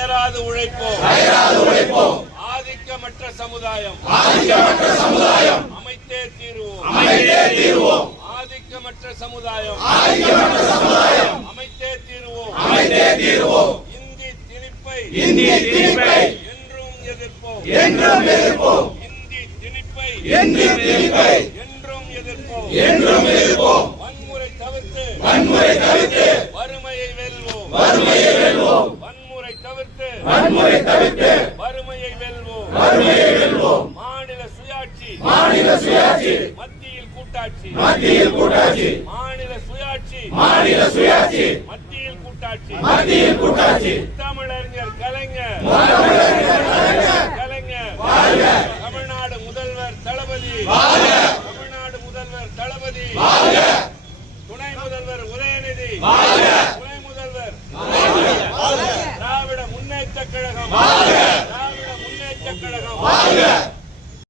அயராது உழைப்போம் ஆதிக்கமற்ற சமுதாயம் அமைத்தே தீருவோம் ஆதிக்கமற்ற சமுதாயம் அமைத்தே தீருவோம் இந்தி திணிப்பை என்றும் எதிர்ப்போம் இந்தி திணிப்பை என்றும் எதிர்ப்போம் வன்முறை தவிர்த்து வறுமையை வெல்வோம் வன்முறை தவிர்த்து வறுமையை வெல்வோம் மாநில சுயாட்சி மத்தியில் கூட்டாட்சி மாநில சுயாட்சி மத்தியில் கூட்டாட்சி தமிழறிஞர் கலைஞர் தமிழ்நாடு முதல்வர் தளபதி துணை முதல்வர் உதயநிதி துணை முதல்வர் திராவிட முன்னேற்றக் கழகம்